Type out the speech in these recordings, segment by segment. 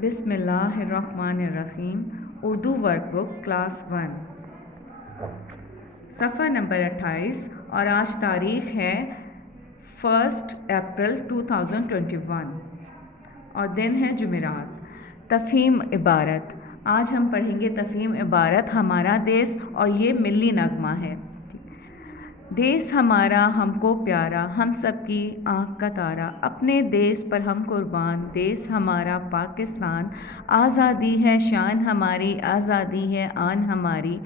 بسم اللہ الرحمن الرحیم. اردو ورک بک کلاس 1 صفحہ نمبر 28 اور آج تاریخ ہے 1 اپریل 2021 اور دن ہے جمعرات. تفہیم عبارت. آج ہم پڑھیں گے تفہیم عبارت ہمارا دیس اور یہ ملی نغمہ ہے. دیس ہمارا ہم کو پیارا، ہم سب کی آنکھ کا تارا، اپنے دیس پر ہم قربان، دیس ہمارا پاکستان. آزادی ہے شان ہماری، آزادی ہے آن ہماری،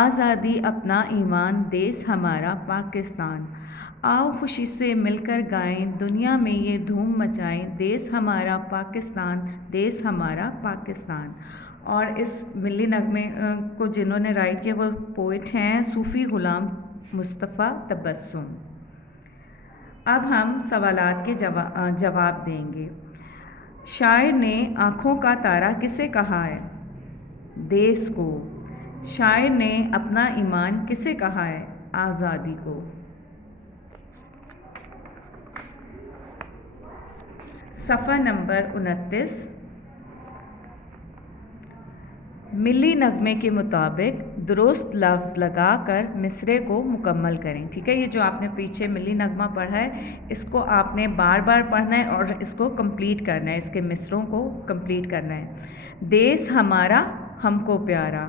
آزادی اپنا ایمان، دیس ہمارا پاکستان. آؤ خوشی سے مل کر گائیں، دنیا میں یہ دھوم مچائیں، دیس ہمارا پاکستان، دیس ہمارا پاکستان. اور اس ملی نغمے کو جنہوں نے رائٹ کیا وہ پوئٹ ہیں صوفی غلام مصطفیٰ تبسم. اب ہم سوالات کے جواب دیں گے. شاعر نے آنکھوں کا تارا کسے کہا ہے؟ دیس کو. شاعر نے اپنا ایمان کسے کہا ہے؟ آزادی کو. صفحہ نمبر 29. ملی نغمے کے مطابق درست لفظ لگا کر مصرعے کو مکمل کریں. ٹھیک ہے، یہ جو آپ نے پیچھے ملی نغمہ پڑھا ہے اس کو آپ نے بار بار پڑھنا ہے اور اس کو کمپلیٹ کرنا ہے، اس کے مصرعوں کو کمپلیٹ کرنا ہے. دیس ہمارا ہم کو پیارا،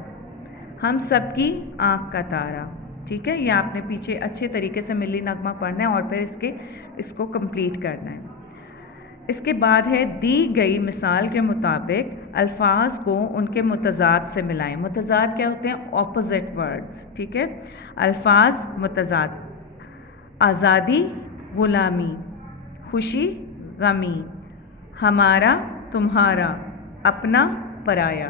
ہم سب کی آنکھ کا تارا. ٹھیک ہے، یہ آپ نے پیچھے اچھے طریقے سے ملی نغمہ پڑھنا ہے اور پھر اس کو کمپلیٹ کرنا ہے. اس کے بعد ہے دی گئی مثال کے مطابق الفاظ کو ان کے متضاد سے ملائیں. متضاد کیا ہوتے ہیں؟ Opposite words. ٹھیک ہے، الفاظ متضاد. آزادی غلامی، خوشی غمی، ہمارا تمہارا، اپنا پرایا.